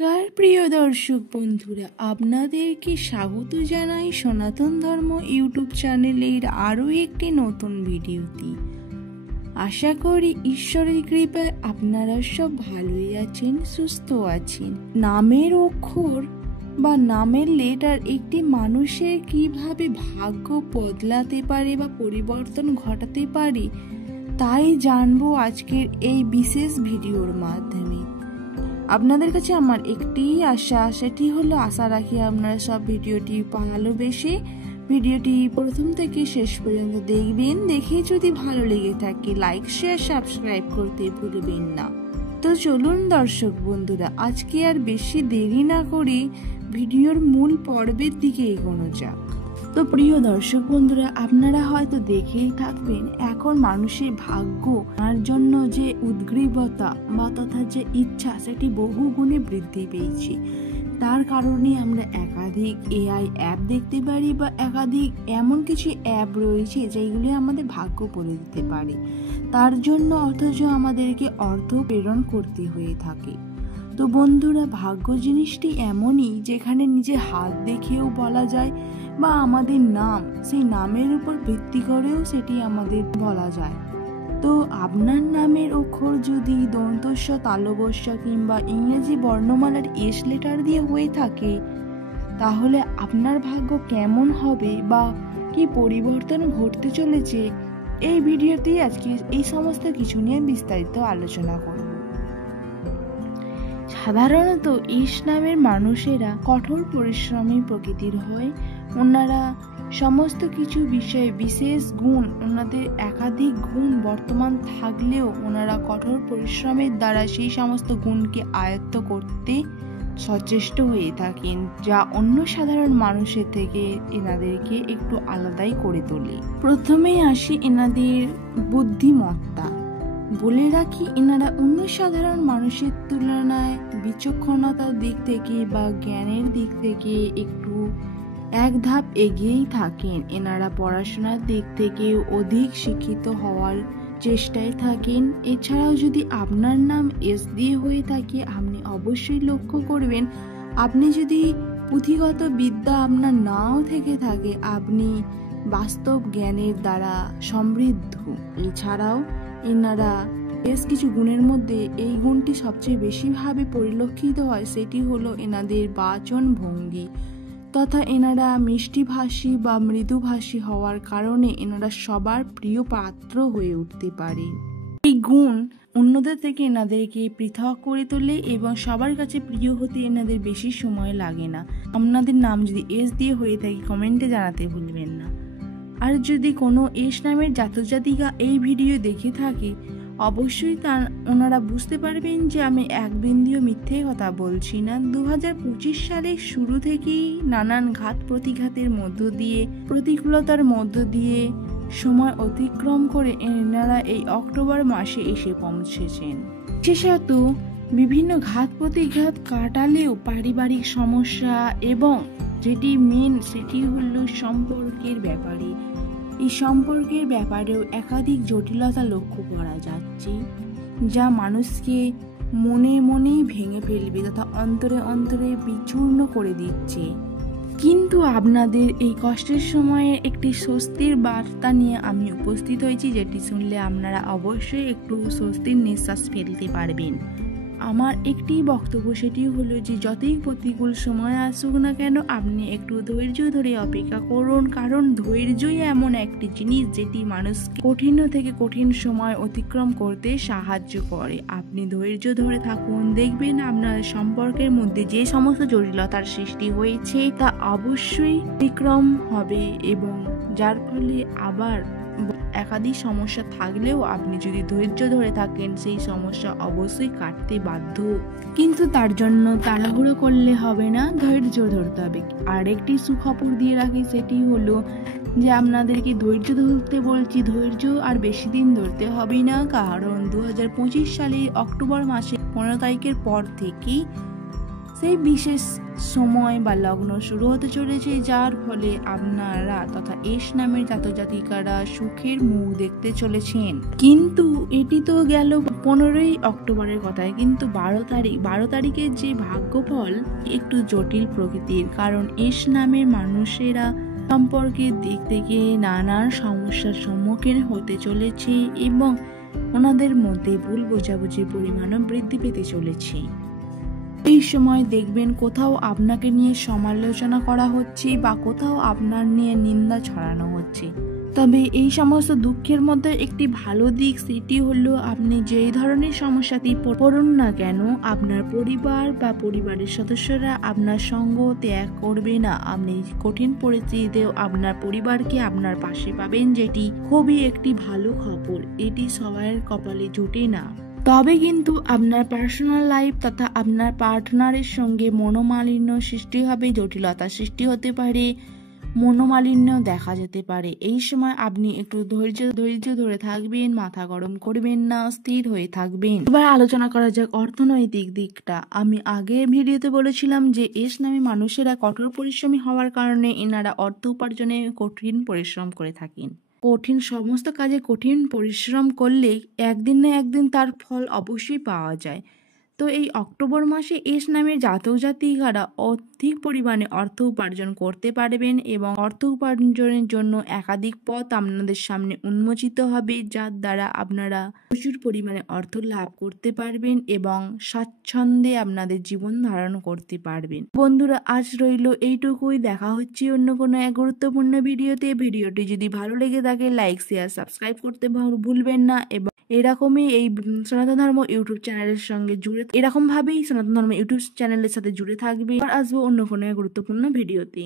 নমস্কার প্রিয় দর্শক বন্ধুরা, আপনাদেরকে স্বাগত জানাই সনাতন ধর্ম ইউটিউব চ্যানেলের আরও একটি নতুন ভিডিওতে। আশা করি ঈশ্বরের কৃপায় আপনারা সব ভালোই আছেন, সুস্থ আছেন। নামের অক্ষর বা নামের লেটার একটি মানুষের কিভাবে ভাগ্য বদলাতে পারে বা পরিবর্তন ঘটাতে পারে তাই জানবো আজকের এই বিশেষ ভিডিওর মাধ্যমে। আপনাদের কাছে আমার একটি আশা, সেটি হলো আশা রাখি আপনারা সব ভিডিওটি ভালোবেসে ভিডিওটি প্রথম থেকে শেষ পর্যন্ত দেখবেন। দেখে যদি ভালো লেগে থাকে লাইক শেয়ার সাবস্ক্রাইব করতে ভুলবেন না। তো চলুন দর্শক বন্ধুরা, আজকে আর বেশি দেরি না করে ভিডিওর মূল পর্বের দিকে এগোনো যাক। তো প্রিয় দর্শক বন্ধুরা, আপনারা হয়তো দেখেই থাকবেন এখন মানুষের ভাগ্য আর জন্য যে উদ্গ্রীবতা বা তথা যে ইচ্ছা সেটি বহু গুণে বৃদ্ধি পেয়েছে। তার কারণে আমরা একাধিক এআই অ্যাপ দেখতে পারি বা একাধিক এমন কিছু অ্যাপ রয়েছে যেগুলি আমাদের ভাগ্য বলে দিতে পারে। তার জন্য অথচ আমাদেরকে অর্থ প্রেরণ করতে হয়ে থাকে। তো বন্ধুরা, ভাগ্য জিনিসটি এমনই যেখানে নিজে হাত দেখেও বলা যায় বা আমাদের নাম, সেই নামের উপর ভিত্তি করেও সেটি আমাদের বলা যায়। তো আপনার নামের অক্ষর যদি দন্তস্ব, তালবস্য কিংবা ইংরেজি বর্ণমালার এস লেটার দিয়ে হয়ে থাকে তাহলে আপনার ভাগ্য কেমন হবে বা কি পরিবর্তন ঘটতে চলেছে, এই ভিডিওতেই আজকে এই সমস্ত কিছু নিয়ে বিস্তারিত আলোচনা করব। সাধারণত ইস নামের মানুষেরা কঠোর পরিশ্রমী প্রকৃতির হয়। ওনারা সমস্ত কিছু বিষয়ে বিশেষ গুণ, ওনাদের একাধিক গুণ বর্তমান থাকলেও ওনারা কঠোর পরিশ্রমের দ্বারা সেই সমস্ত গুণকে আয়ত্ত করতে সচেষ্ট হয়ে থাকেন, যা অন্য সাধারণ মানুষের থেকে এনাদেরকে একটু আলাদাই করে তোলে। প্রথমেই আসি এনাদের বুদ্ধিমত্তা। বলে রাখি, এনারা অন্য সাধারণ মানুষের তুলনায় বিচক্ষণতার দিক থেকে বা জ্ঞানের দিক থেকে একটু এক ধাপ এগিয়েই থাকেন। এনারা পড়াশোনার দিক থেকে অধিক শিক্ষিত হওয়ার চেষ্টায় থাকেন। এছাড়াও যদি আপনার নাম এস দিয়ে হয়ে থাকে, আপনি অবশ্যই লক্ষ্য করবেন, আপনি যদি পুঁথিগত বিদ্যা আপনার নাও থেকে থাকে, আপনি বাস্তব জ্ঞানের দ্বারা সমৃদ্ধ। এছাড়াও এনারা বেশ কিছু গুণের মধ্যে এই গুণটি সবচেয়ে বেশিভাবে পরিলক্ষিত হয়, সেটি হলো এনাদের বাচন ভঙ্গি তথা এনারা মিষ্টিভাষী বা মৃদুভাষী হওয়ার কারণে এনারা সবার প্রিয় পাত্র হয়ে উঠতে পারে। এই গুণ অন্যদের থেকে এনাদেরকে পৃথক করে তোলে এবং সবার কাছে প্রিয় হতে এনাদের বেশি সময় লাগে না। আপনাদের নাম যদি এস দিয়ে হয়ে থাকে কমেন্টে জানাতে ভুলবেন না। আর যদি কোনো এস নামের জাতক জাতিকা এই ভিডিও দেখে থাকে, অবশ্যই ওনারা বুঝতে পারবেন যে আমি এক বিন্দুও মিথ্যে কথা বলছি না। 2025 সালের শুরু থেকেই নানান ঘাত প্রতিঘাতের মধ্য দিয়ে, প্রতিকূলতার মধ্য দিয়ে সময় অতিক্রম করে এনারা এই অক্টোবর মাসে এসে পৌঁছেছেন। বিশেষত বিভিন্ন ঘাত প্রতিঘাত কাটালেও পারিবারিক সমস্যা এবং যেটি মেন সেটি হলো সম্পর্কের ব্যাপারে, এই সম্পর্কের ব্যাপারেও একাধিক জটিলতা লক্ষ্য করা যাচ্ছে, যা মানুষকে মনে মনেই ভেঙে ফেলবে তথা অন্তরে অন্তরে বিচূর্ণ করে দিচ্ছে। কিন্তু আপনাদের এই কষ্টের সময়ে একটি স্বস্তির বার্তা নিয়ে আমি উপস্থিত হয়েছি, যেটি শুনলে আপনারা অবশ্যই একটু স্বস্তির নিঃশ্বাস ফেলতে পারবেন। আমার একটি বক্তব্য, সেটি হলো যে যতই প্রতিকূল সময় আসুক না কেন, আপনি একটু ধৈর্য ধরে অপেক্ষা করুন, কারণ ধৈর্যই এমন একটি জিনিস যেটি মানুষকে কঠিন থেকে কঠিন সময় অতিক্রম করতে সাহায্য করে। আপনি ধৈর্য ধরে থাকুন, দেখবেন আপনার সম্পর্কের মধ্যে যে সমস্ত জটিলতার সৃষ্টি হয়েছে তা অবশ্যই অতিক্রম হবে এবং যার ফলে আবার একাধিক সমস্যা থাকলেও আপনি যদি ধৈর্য ধরে থাকেন সেই সমস্যা অবশ্যই কাটতে বাধ্য। কিন্তু তার জন্য তাড়াহুড়ো করলে হবে না, ধৈর্য ধরতে হবে। আর একটি সুখবর দিয়ে রাখি, সেটি হলো যে আপনাদেরকে ধৈর্য ধরতে বলছি, ধৈর্য আর বেশি দিন ধরতে হবে না, কারণ 2025 সালে অক্টোবর মাসে 15 তারিখের পর থেকেই সেই বিশেষ সময় বা লগ্ন শুরু হতে চলেছে, যার ফলে আপনারা তথা এস নামের জাতক জাতিকারা সুখের মুখ দেখতে চলেছেন। কিন্তু এটি তো গেল 15ই অক্টোবরের কথায়, কিন্তু 12 তারিখের যে ভাগ্যফল একটু জটিল প্রকৃতির, কারণ এস নামের মানুষেরা সম্পর্কের দিক থেকে নানান সমস্যার সম্মুখীন হতে চলেছে এবং ওনাদের মধ্যে ভুল বোঝাবুঝির পরিমাণও বৃদ্ধি পেতে চলেছে। এই সময় দেখবেন কোথাও আপনাকে নিয়ে সমালোচনা করা হচ্ছে বা কোথাও আপনার নিয়ে নিন্দা ছড়ানো হচ্ছে। তবে এই সমস্ত দুঃখের মধ্যে একটি ভালো দিক, সেটি হলো আপনি যেই ধরনের সমস্যাতেই পড়ুন না কেন, আপনার পরিবার বা পরিবারের সদস্যরা আপনার সঙ্গ ত্যাগ করবে না। আপনি কঠিন পরিস্থিতিতেও আপনার পরিবারকে আপনার পাশে পাবেন, যেটি খুবই একটি ভালো খবর। এটি সবার কপালে জুটে না। তবে কিন্তু আপনার পার্সোনাল লাইফ তথা আপনার পার্টনারের সঙ্গে মনোমালিন্য সৃষ্টি হবে, জটিলতা সৃষ্টি হতে পারে, মনোমালিন্য দেখা যেতে পারে। এই সময় আপনি একটু ধৈর্য ধরে থাকবেন, মাথা গরম করবেন না, স্থির হয়ে থাকবেন। এবার আলোচনা করা যাক অর্থনৈতিক দিকটা। আমি আগের ভিডিওতে বলেছিলাম যে এস নামে মানুষেরা কঠোর পরিশ্রমী হওয়ার কারণে এনারা অর্থ উপার্জনে কঠিন পরিশ্রম করে থাকেন। সমস্ত কাজে কঠিন পরিশ্রম করলে একদিন না একদিন তার ফল অবশ্যই পাওয়া যায়। তো এই অক্টোবর মাসে এস নামের জাতক জাতিকারা অধিক পরিমাণে অর্থ উপার্জন করতে পারবেন এবং অর্থ উপার্জনের জন্য একাধিক পথ আপনাদের সামনে উন্মোচিত হবে, যার দ্বারা আপনারা প্রচুর পরিমাণে অর্থ লাভ করতে পারবেন এবং স্বাচ্ছন্দ্যে আপনাদের জীবন ধারণ করতে পারবেন। বন্ধুরা, আজ রইল এইটুকুই। দেখা হচ্ছে অন্য কোনো এক গুরুত্বপূর্ণ ভিডিওতে। ভিডিওটি যদি ভালো লেগে থাকে লাইক, শেয়ার, সাবস্ক্রাইব করতে ভুলবেন না এবং এরকমই এই সনাতন ধর্ম ইউটিউব চ্যানেলের সঙ্গে এরকম ভাবেই সনাতন ধর্ম ইউটিউব চ্যানেলের সাথে জুড়ে থাকবে। আর আসবো অন্য কোনো গুরুত্বপূর্ণ ভিডিওতে।